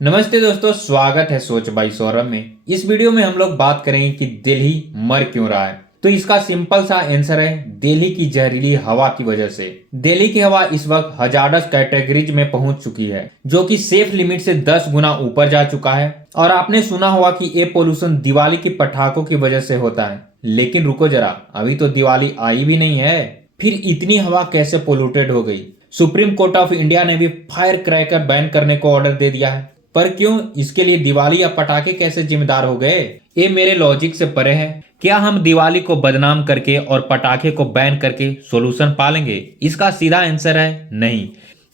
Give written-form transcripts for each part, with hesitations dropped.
नमस्ते दोस्तों, स्वागत है सोच बाई सौरभ में। इस वीडियो में हम लोग बात करेंगे कि दिल्ली मर क्यों रहा है। तो इसका सिंपल सा आंसर है दिल्ली की जहरीली हवा की वजह से। दिल्ली की हवा इस वक्त हजार्डस कैटेगरीज में पहुंच चुकी है, जो कि सेफ लिमिट से 10 गुना ऊपर जा चुका है। और आपने सुना होगा कि ये पोल्यूशन दिवाली के पटाखों की वजह से होता है, लेकिन रुको जरा, अभी तो दिवाली आई भी नहीं है, फिर इतनी हवा कैसे पोल्यूटेड हो गई। सुप्रीम कोर्ट ऑफ इंडिया ने भी फायर क्रैकर बैन करने को ऑर्डर दे दिया है, पर क्यों? इसके लिए दिवाली या पटाखे कैसे जिम्मेदार हो गए? ये मेरे लॉजिक से परे है। क्या हम दिवाली को बदनाम करके और पटाखे को बैन करके सॉल्यूशन पालेंगे? इसका सीधा आंसर है नहीं,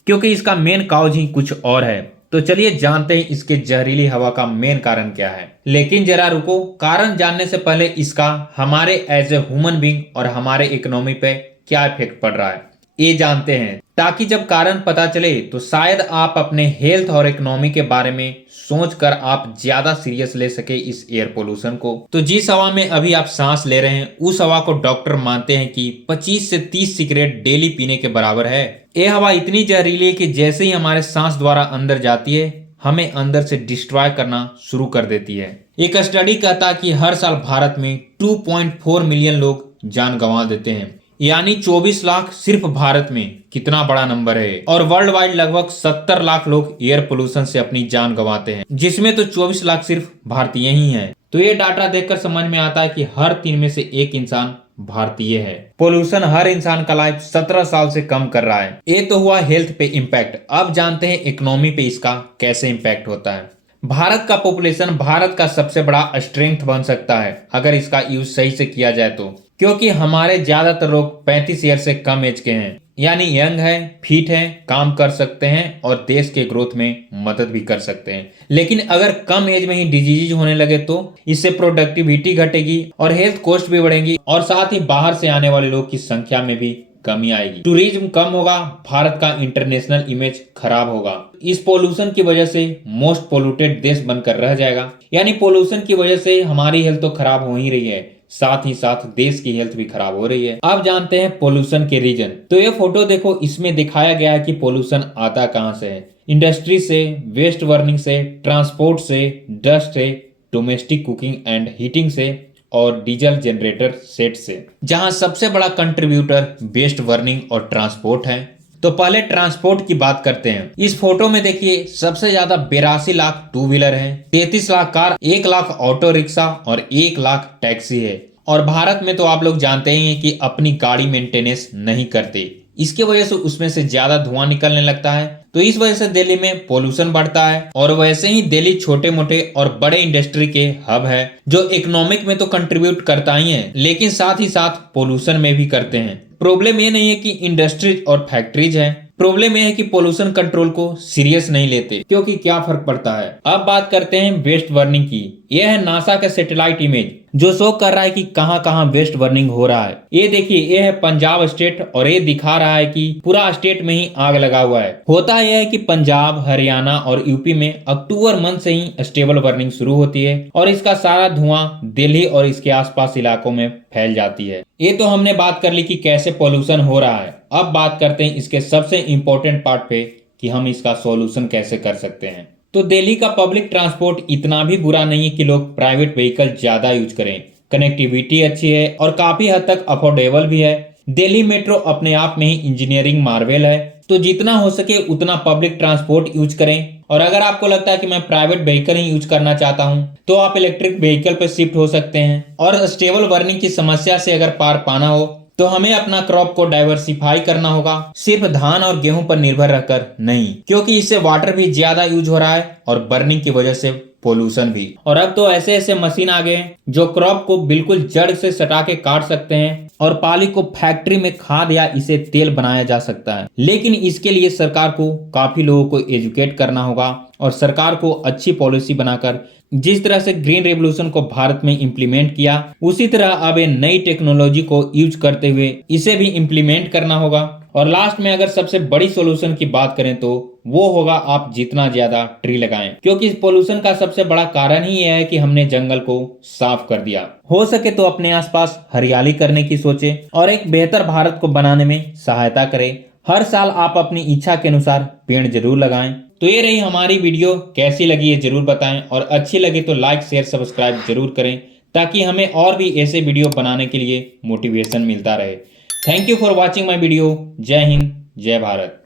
क्योंकि इसका मेन काउज ही कुछ और है। तो चलिए जानते हैं इसके जहरीली हवा का मेन कारण क्या है। लेकिन जरा रुको, कारण जानने से पहले इसका हमारे एज ए ह्यूमन बींग और हमारे इकोनॉमी पे क्या इफेक्ट पड़ रहा है ये जानते हैं, ताकि जब कारण पता चले तो शायद आप अपने हेल्थ और इकोनॉमी के बारे में सोचकर आप ज्यादा सीरियस ले सके इस एयर पोल्यूशन को। तो जिस हवा में अभी आप सांस ले रहे हैं, उस हवा को डॉक्टर मानते हैं कि 25 से 30 सिगरेट डेली पीने के बराबर है। ये हवा इतनी जहरीली है कि जैसे ही हमारे सांस द्वारा अंदर जाती है, हमें अंदर से डिस्ट्रॉय करना शुरू कर देती है। एक स्टडी कहता है कि हर साल भारत में 2.4 मिलियन लोग जान गंवा देते हैं, यानी 24 लाख सिर्फ भारत में। कितना बड़ा नंबर है। और वर्ल्ड वाइड लगभग 70 लाख लोग एयर पोल्यूशन से अपनी जान गंवाते हैं, जिसमें तो 24 लाख सिर्फ भारतीय ही हैं। तो ये डाटा देखकर समझ में आता है कि हर 3 में से 1 इंसान भारतीय है। पोल्यूशन हर इंसान का लाइफ 17 साल से कम कर रहा है। ये तो हुआ हेल्थ पे इम्पैक्ट। अब जानते हैं इकोनॉमी पे इसका कैसे इम्पैक्ट होता है। भारत का पॉपुलेशन भारत का सबसे बड़ा स्ट्रेंथ बन सकता है अगर इसका यूज सही से किया जाए तो, क्योंकि हमारे ज्यादातर लोग 35 ईयर से कम एज के हैं, यानी यंग है, फिट है, काम कर सकते हैं और देश के ग्रोथ में मदद भी कर सकते हैं। लेकिन अगर कम एज में ही डिजीज होने लगे तो इससे प्रोडक्टिविटी घटेगी और हेल्थ कॉस्ट भी बढ़ेंगी, और साथ ही बाहर से आने वाले लोग की संख्या में भी कमी आएगी। टूरिज्म कम होगा, भारत का इंटरनेशनल इमेज खराब होगा। इस पोल्यूशन की वजह से मोस्ट पोल्यूटेड देश बनकर रह जाएगा। यानी पोल्यूशन की वजह से हमारी हेल्थ तो खराब हो ही रही है, साथ ही साथ देश की हेल्थ भी खराब हो रही है। अब जानते हैं पोल्यूशन के रीजन। तो ये फोटो देखो, इसमें दिखाया गया है कि पोल्यूशन आता कहां से है। इंडस्ट्री से, वेस्ट बर्निंग से, ट्रांसपोर्ट से, डस्ट से, डोमेस्टिक कुकिंग एंड हीटिंग से और डीजल जनरेटर सेट से, जहां सबसे बड़ा कंट्रीब्यूटर वेस्ट बर्निंग और ट्रांसपोर्ट है। तो पहले ट्रांसपोर्ट की बात करते हैं। इस फोटो में देखिए, सबसे ज्यादा 82 लाख टू व्हीलर है, 33 lakh car, 1 lakh auto rickshaw और 1 लाख टैक्सी है। और भारत में तो आप लोग जानते ही हैं कि अपनी गाड़ी मेंटेनेंस नहीं करते, इसके वजह से उसमें से ज्यादा धुआं निकलने लगता है। तो इस वजह से दिल्ली में पोल्यूशन बढ़ता है। और वैसे ही दिल्ली छोटे मोटे और बड़े इंडस्ट्री के हब है, जो इकोनॉमिक में तो कंट्रीब्यूट करता ही है, लेकिन साथ ही साथ पोल्यूशन में भी करते हैं। प्रॉब्लम ये नहीं है कि इंडस्ट्रीज और फैक्ट्रीज है, प्रॉब्लम यह है कि पोल्यूशन कंट्रोल को सीरियस नहीं लेते, क्योंकि क्या फर्क पड़ता है। अब बात करते हैं वेस्ट बर्निंग की। यह है नासा का सैटेलाइट इमेज, जो शो कर रहा है कि कहां कहां वेस्ट बर्निंग हो रहा है। ये देखिए, ये है पंजाब स्टेट और ये दिखा रहा है कि पूरा स्टेट में ही आग लगा हुआ है। होता यह है कि पंजाब, हरियाणा और यूपी में अक्टूबर मंथ से ही स्टेबल बर्निंग शुरू होती है और इसका सारा धुआं दिल्ली और इसके आसपास इलाकों में फैल जाती है। ये तो हमने बात कर ली कि कैसे पोल्यूशन हो रहा है। अब बात करते हैं इसके सबसे इंपॉर्टेंट पार्ट पे कि हम इसका सॉल्यूशन कैसे कर सकते हैं। तो दिल्ली का पब्लिक ट्रांसपोर्ट इतना भी बुरा नहीं है कि लोग प्राइवेट व्हीकल ज्यादा यूज करें। कनेक्टिविटी अच्छी है और काफी हद तक अफोर्डेबल भी है। दिल्ली मेट्रो अपने आप में ही इंजीनियरिंग मार्वेल है। तो जितना हो सके उतना पब्लिक ट्रांसपोर्ट यूज करें। और अगर आपको लगता है कि मैं प्राइवेट व्हीकल ही यूज करना चाहता हूं, तो आप इलेक्ट्रिक व्हीकल पे शिफ्ट हो सकते हैं। और स्टेबल बर्निंग की समस्या से अगर पार पाना हो तो हमें अपना क्रॉप को डाइवर्सिफाई करना होगा, सिर्फ धान और गेहूं पर निर्भर रहकर नहीं, क्योंकि इससे वाटर भी ज्यादा यूज हो रहा है और बर्निंग की वजह से पोल्यूशन भी। और अब तो ऐसे ऐसे मशीन आ गए हैं जो क्रॉप को बिल्कुल जड़ से सटा के काट सकते हैं और पाली को फैक्ट्री में खाद या इसे तेल बनाया जा सकता है। लेकिन इसके लिए सरकार को काफी लोगों को एजुकेट करना होगा और सरकार को अच्छी पॉलिसी बनाकर, जिस तरह से ग्रीन रेवोल्यूशन को भारत में इंप्लीमेंट किया, उसी तरह अब नई टेक्नोलॉजी को यूज करते हुए इसे भी इंप्लीमेंट करना होगा। और लास्ट में अगर सबसे बड़ी सॉल्यूशन की बात करें तो वो होगा आप जितना ज्यादा ट्री लगाएं, क्योंकि इस पोल्यूशन का सबसे बड़ा कारण ही यह है कि हमने जंगल को साफ कर दिया। हो सके तो अपने आसपास हरियाली करने की सोचें और एक बेहतर भारत को बनाने में सहायता करें। हर साल आप अपनी इच्छा के अनुसार पेड़ जरूर लगाएं। तो ये रही हमारी वीडियो, कैसी लगी ये जरूर बताएं और अच्छी लगे तो लाइक शेयर सब्सक्राइब जरूर करें ताकि हमें और भी ऐसे वीडियो बनाने के लिए मोटिवेशन मिलता रहे। Thank you for watching my video. जय हिंद, जय भारत।